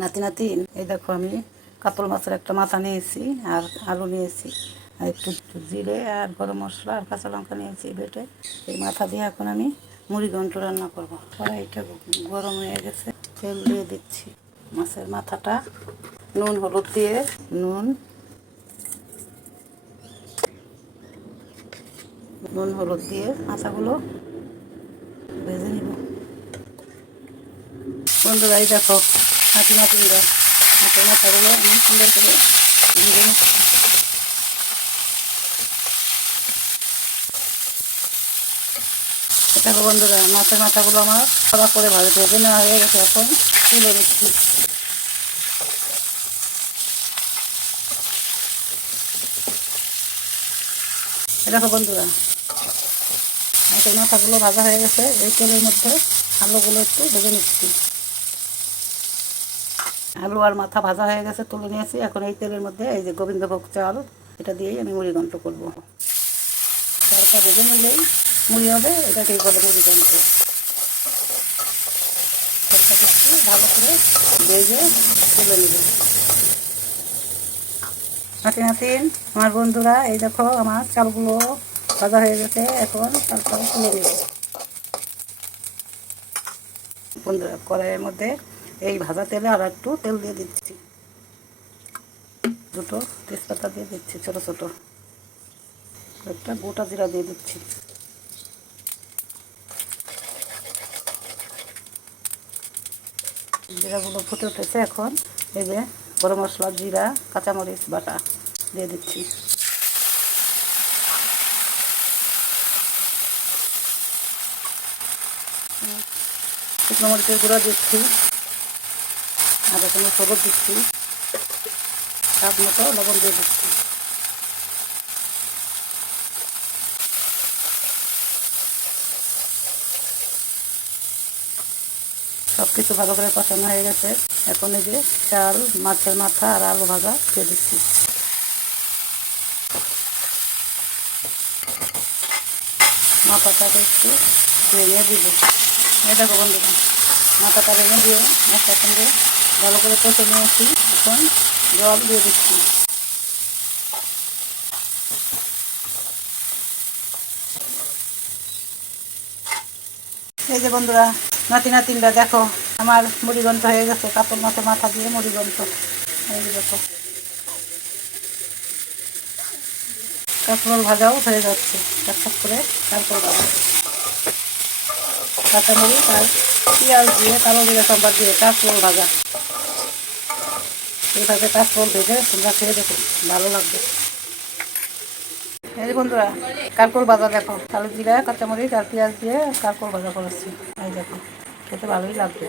নাতি নাতি, এই দেখো আমি কাতল মাছের একটা মাথা নিয়েছি আর আলু নিয়েছি। আর একটু জিরে আর গরম মশলা আর কাঁচা লঙ্কা নিয়েছি বেটে। এই মাথা দিয়ে এখন আমি মুড়ি ঘন্ট রান্না করব। কড়াইটা গরম হয়ে গেছে, তেল দিয়ে দিচ্ছি। মাছের মাথাটা নুন, হলুদ দিয়ে নুন নুন, হলুদ দিয়ে মাথাগুলো ভেজে নিব। বন্ধুরা, এই দেখো হাঁটি মাটিরা হাতের মাথাগুলো আমি সুন্দর করে ভেজে দেখো বন্ধুরা, মাছের মাথাগুলো আমার খাবার করে ভালো ভেজে নেওয়া হয়ে গেছে এখন তুলে নিচ্ছি। দেখো বন্ধুরা, মাছের মাথাগুলো ভাজা হয়ে গেছে। এই তেলের মধ্যে আলুগুলো একটু ভেজে নিচ্ছি। আলু আর মাথা ভাজা হয়ে গেছে, তুলে নিয়েছি। এখন এই তেলের মধ্যে এই যে গোবিন্দভোগ চাল, এটা দিয়েই আমি মুড়ি ঘন্ট করব। চালটা ভেজে নিলেই মুড়ি হবে, এটাকেই বলে মুড়ি ঘন্ট। চালটাকে ভালো করে ভেজে তুলে নেবে। নাতি নাতিন আমার বন্ধুরা, এই দেখো আমার চালগুলো ভাজা হয়ে গেছে, এখন চালটা তুলে নেবে। বন্ধুরা, কড়াইয়ের মধ্যে এই ভাজা তেলে আর একটু তেল দিয়ে দিচ্ছি। দুটো তেজপাতা দিয়ে দিচ্ছি, ছোট ছোট। একটা গোটা জিরা দিয়ে দিচ্ছি। জিরাগুলো ফুটে উঠেছে এখন। এই যে গরম মশলা, জিরা, কাঁচামরিচ, বাটা দিয়ে দিচ্ছি। শুকনো মরিচের গুঁড়া দিচ্ছি। এখানে সবুজ দিচ্ছি। স্বাদ মতো লবণ দিয়ে দিচ্ছি। সব কিছু ভালো করে কষানো হয়ে গেছে। এখন এই যে চাল, মাছের মাথা আর আলু ভাজা দিয়ে দিচ্ছি। মাথাটাকে একটু ভেঙে দিব। দেখো বন্ধুরা, মাথাটা ভেঙে দিয়ে মশলা সঙ্গে ভালো করে কষে নিয়েছি এখন জল দিয়ে দিচ্ছি। এই যে বন্ধুরা, নাতি নাতিনরা দেখো, আমার মুড়িগন্ত হয়ে গেছে, কাপড় মাছের মাথা দিয়ে মুড়িগন্ত এই দেখো কাঁকরোল ভাজাও হয়ে যাচ্ছে। এক করে কাঁকরোল কাঁচামরিচ আর পেঁয়াজ দিয়ে, কালো জিরা সম্বার দিয়ে কাঁকরোল ভাজা। এইভাবে কাঁকরোল ভেজে তোমরা খেয়ে দেখো, ভালো লাগবে। এই বন্ধুরা কালকোর বাজার দেখো কালো জিরা, কাঁচামরিচ আর পেঁয়াজ দিয়ে কালকোর বাজার করেছি এই দেখো, খেতে ভালোই লাগবে।